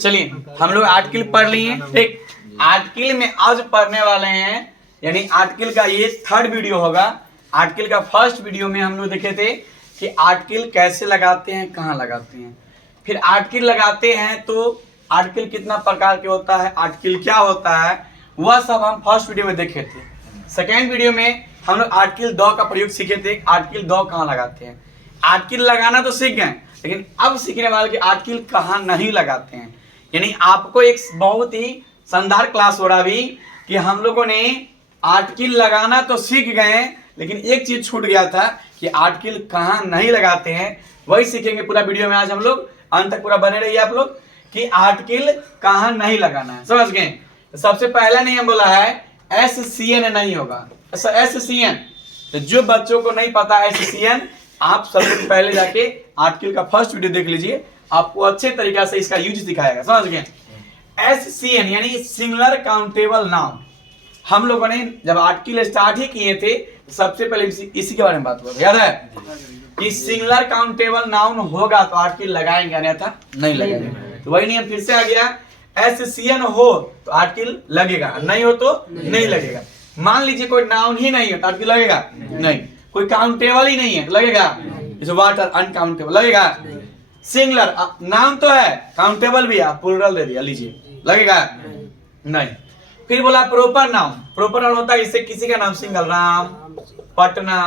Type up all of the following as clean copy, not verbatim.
चलिए हम लोग आर्टिकल पढ़ लिए, ठीक। आर्टिकल में आज पढ़ने वाले हैं, यानी आर्टिकल का ये थर्ड वीडियो होगा। आर्टिकल का फर्स्ट वीडियो में हम लोग देखे थे कि आर्टिकल कैसे लगाते हैं, कहाँ लगाते हैं, फिर आर्टिकल लगाते हैं तो आर्टिकल कितना प्रकार के होता है, आर्टिकल क्या होता है, वह सब हम फर्स्ट वीडियो में देखे थे। सेकेंड वीडियो में हम लोग आर्टिकल द का प्रयोग सीखे थे, आर्टिकल द कहाँ लगाते हैं। आर्टिकल लगाना तो सीख गए, लेकिन अब सीखने वाले कि आर्टिकल कहाँ नहीं लगाते हैं। यानी आपको एक बहुत ही शानदार क्लास हो रहा अभी कि हम लोगों ने आर्टिकल लगाना तो सीख गए, लेकिन एक चीज छूट गया था कि आर्टिकल कहाँ नहीं लगाते हैं, वही सीखेंगे पूरा वीडियो में। आज हम लोग अंत तक पूरा बने रहिए आप लोग कि आर्टिकल कहाँ नहीं लगाना है, समझ गए। तो सबसे पहला नियम बोला है SCN नहीं होगा। SCN, तो जो बच्चों को नहीं पता SCN, आप सबसे पहले जाके आर्टिकल का फर्स्ट वीडियो देख लीजिए, आपको अच्छे तरीका से इसका यूज दिखाएगा, समझ गए। SCN यानी सिंगुलर काउंटेबल नाउन। हम लोगों ने जब आर्टिकल स्टार्ट ही किए थे, सबसे पहले इसी के बारे में बात हुआ, याद है कि सिंगुलर काउंटेबल नाउन होगा तो आर्टिकल लगाएंगे, अन्यथा नहीं लगाएंगे। तो वही नियम फिर से आ गया, SCN हो तो आर्टिकल लगेगा, नहीं हो तो नहीं लगेगा। मान लीजिए कोई नाउन ही नहीं है तो आर्टिकल लगेगा नहीं, कोई काउंटेबल ही नहीं है तो लगेगा, जैसे वाटर अनकाउंटेबल लगेगा। सिंगुलर नाम तो है, काउंटेबल भी है, प्लूरल दे दिया, लीजिए, लगेगा नहीं। फिर बोला प्रॉपर नाउन। प्रॉपर नाउन होता है इससे किसी का नाम, सिंगल, राम, पटना,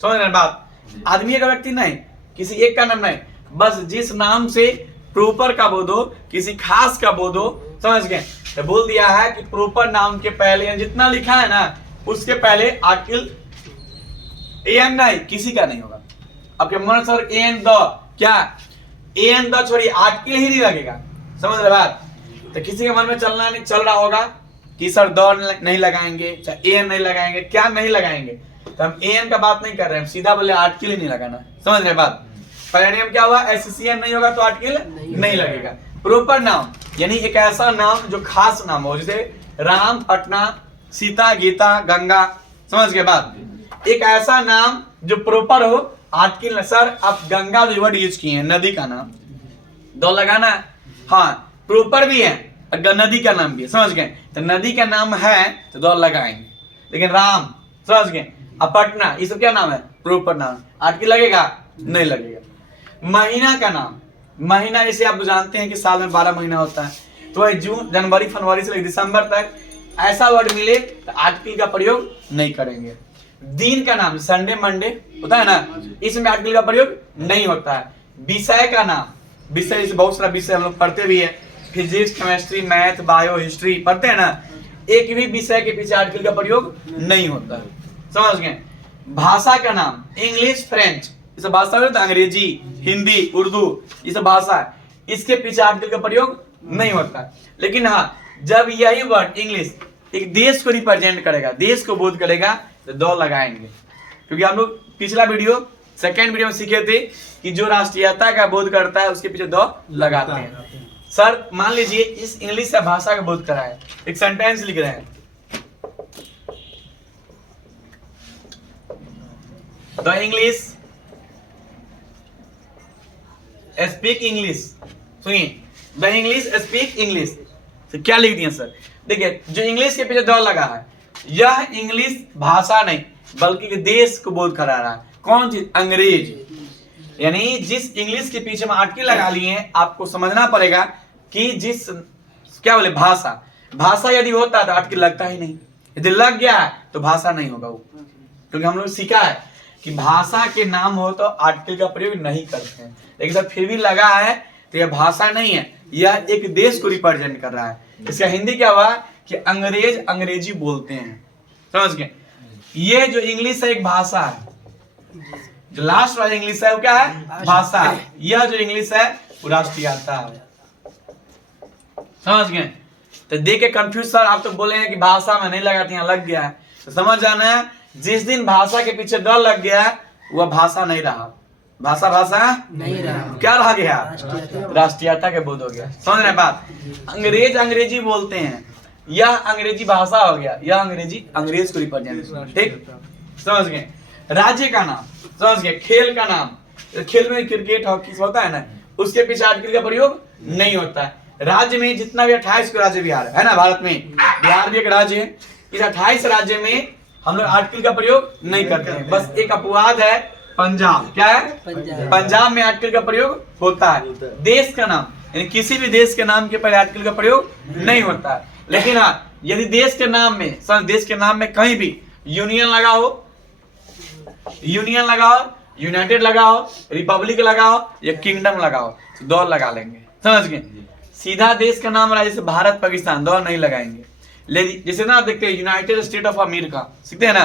समझ रहे बात। आदमी का, व्यक्ति नहीं, किसी एक का नाम नहीं, बस जिस नाम से प्रॉपर का बोध हो, किसी खास का बोध हो, समझ गए। तो बोल दिया है कि प्रॉपर नाउन के पहले जितना लिखा है ना, उसके पहले आर्टिकल एन नहीं, किसी का नहीं होगा। आपके मन सर एन द, क्या एन द छोड़िए, आर्टिकल ही नहीं लगेगा, समझ रहे बात। तो किसी के मन में चलना नहीं चल रहा होगा कि सर द नहीं लगाएंगे, चाहे एन नहीं लगाएंगे, क्या नहीं लगाएंगे, तो हम एन का बात नहीं कर रहे हैं, सीधा बोले आर्टिकल ही नहीं लगाना, समझ रहे बात। पहला नियम क्या हुआ, SCN नहीं होगा तो आर्टिकल नहीं लगेगा। प्रॉपर नाउन यानी एक ऐसा नाम जो खास नाम हो, जैसे राम, पटना, सीता, गीता, गंगा, समझ गए बात। एक ऐसा नाम जो प्रॉपर हो, आर्टिकल। सर आप गंगा जो वर्ड यूज किए हैं, नदी का नाम, दो लगाना, हाँ प्रॉपर भी है, नदी का नाम भी है, समझ गए। तो नदी का नाम है तो दो लगाएंगे, लेकिन राम, समझ गए, अब पटना, ये सब क्या नाम है, प्रॉपर नाम, आर्टिकल लगेगा नहीं लगेगा। महीना का नाम, महीना जैसे आप जानते हैं कि साल में 12 महीना होता है, तो जून, जनवरी, फरवरी से लेकर दिसंबर तक ऐसा वर्ड मिले तो आर्टिकल का प्रयोग नहीं करेंगे। दिन का नाम, संडे, मंडे होता है ना, इसमें आर्टिकल का प्रयोग नहीं होता है। विषय का नाम, विषय जैसे बहुत सारा विषय हम लोग पढ़ते भी है, physics, chemistry, math, bio, history पढ़ते हैं ना, एक भी विषय के पीछे आर्टिकल का प्रयोग नहीं होता है, समझ गए। भाषा का नाम, इंग्लिश, फ्रेंच, ये सब भाषा होता है, अंग्रेजी, हिंदी, उर्दू, ये सब भाषा है, इसके पीछे आर्टिकल का प्रयोग नहीं होता है। लेकिन हाँ, जब यही वर्ड इंग्लिश एक देश को रिप्रेजेंट करेगा, देश को बोध करेगा, तो दो लगाएंगे। क्योंकि हम लोग पिछला वीडियो, सेकेंड वीडियो में सीखे थे कि जो राष्ट्रीयता का बोध करता है उसके पीछे दो लगाते हैं। सर मान लीजिए इस इंग्लिश से भाषा का बोध करा है, एक सेंटेंस लिख रहे हैं, द इंग्लिश स्पीक इंग्लिश, सुनिए, द इंग्लिश स्पीक इंग्लिश, तो क्या लिख दिया सर, देखिए जो इंग्लिश के पीछे दो लगा है, यह इंग्लिश भाषा नहीं बल्कि देश को बोध करा रहा है। कौन चीज, अंग्रेज। यानी जिस इंग्लिश के पीछे में आर्टिकल लगा लिए हैं, आपको समझना पड़ेगा कि जिस, क्या बोले, भाषा, भाषा यदि होता तो आर्टिकल लगता ही नहीं, यदि लग गया तो भाषा नहीं होगा वो। क्योंकि हम लोग सीखा है कि भाषा के नाम हो तो आर्टिकल का प्रयोग नहीं करते हैं, लेकिन सर फिर भी लगा है तो यह भाषा नहीं है, यह एक देश को रिप्रेजेंट कर रहा है। इसका हिंदी क्या हुआ कि अंग्रेज अंग्रेजी बोलते हैं, समझ गए। ये जो इंग्लिश है एक भाषा है, जो लास्ट वाला इंग्लिश है वो क्या है, भाषा है। यह जो इंग्लिश है वो राष्ट्रीयता है, समझ गए। तो देख के कंफ्यूज, सर आप तो बोले हैं कि भाषा में नहीं लगाते, यहाँ लग गया है, तो समझ जाना है जिस दिन भाषा के पीछे दल लग गया वह भाषा नहीं रहा, भाषा भाषा नहीं रहा, क्या रह गया, राष्ट्रीयता के बोध हो गया, समझ रहे बात। अंग्रेज अंग्रेजी बोलते हैं, यह अंग्रेजी भाषा हो गया, यह अंग्रेजी अंग्रेज को रिप्रेजेंट, ठीक, समझ गए। राज्य का नाम, समझ गए। खेल का नाम, खेल में क्रिकेट, हॉकी होता है ना, उसके पीछे आर्टिकल का प्रयोग नहीं होता है। राज्य में जितना भी 28 राज्य बिहार है ना, भारत में बिहार भी एक राज्य है। इस 28 राज्य में हम लोग आर्टिकल का प्रयोग नहीं करते हैं। बस एक अपवाद है पंजाब। क्या है? पंजाब में आर्टिकल का प्रयोग होता है। देश का नाम यानी किसी भी देश के नाम के पहले आर्टिकल का प्रयोग नहीं होता है। लेकिन हाँ, यदि देश के नाम में कहीं भी यूनियन लगा हो, यूनाइटेड लगा हो, रिपब्लिक लगा हो या किंगडम लगा हो, तो दो लगा लेंगे। समझ गए? सीधा देश का नाम रहा जैसे भारत पाकिस्तान, दो नहीं लगाएंगे। लेकिन जैसे ना देखते हैं यूनाइटेड स्टेट ऑफ अमेरिका, सीखते हैं ना,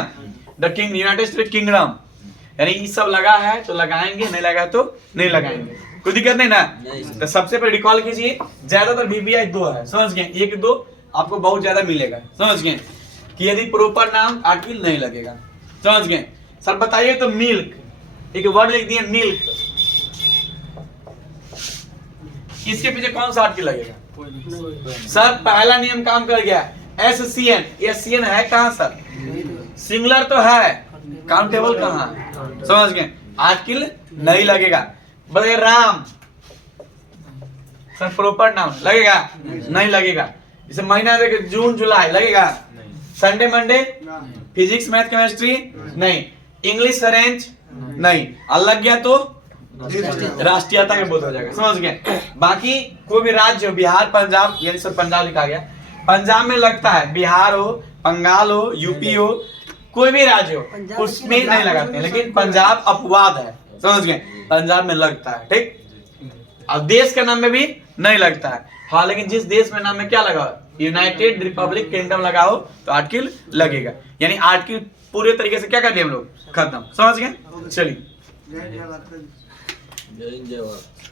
the king United state kingdom, यानी ये सब लगा है तो लगाएंगे, नहीं लगा तो नहीं लगाएंगे। कोई दिक्कत नहीं ना। तो सबसे पहले रिकॉल कीजिए, ज्यादातर VBI 2 है। समझ गए? 1-2 आपको बहुत ज्यादा मिलेगा। समझ गए कि यदि प्रॉपर नाम आर्टिकल नहीं लगेगा। समझ गए? सर बताइए तो मिल्क, एक वर्ड लिख दिए मिल्क, इसके पीछे कौन सा आर्टिकल लगेगा? सर पहला नियम काम कर गया। SCN, SCN है कहाँ सर? सिंगुलर तो है, काउंटेबल कहाँ? समझ गए? आर्टिकल नहीं लगेगा। बताइए राम, सर प्रॉपर नाम लगेगा? नहीं लगेगा। जैसे महीना देखिए जून जुलाई लगेगा? Sunday Monday, physics math chemistry नहीं, इंग्लिश अरेंज नहीं, अलग गया तो राष्ट्रीयता के बोध हो जाएगा। समझ गए? बाकी कोई भी राज्य हो, बिहार पंजाब, यानी सर पंजाब लिखा गया, पंजाब में लगता है, बिहार हो, बंगाल हो, यूपी हो, कोई भी राज्य हो उसमें नहीं लगाते हैं। लेकिन पंजाब अपवाद है। समझ गए? पंजाब में लगता है। ठीक, अब देश के नाम में भी नहीं लगता है। हाँ, लेकिन जिस देश में नाम में क्या लगा, यूनाइटेड रिपब्लिक किंगडम लगाओ तो आर्टिकल लगेगा। यानी आर्टिकल पूरे तरीके से क्या कर दिए हम लोग, खत्म। समझ गए? चलिए। जय जय भारत।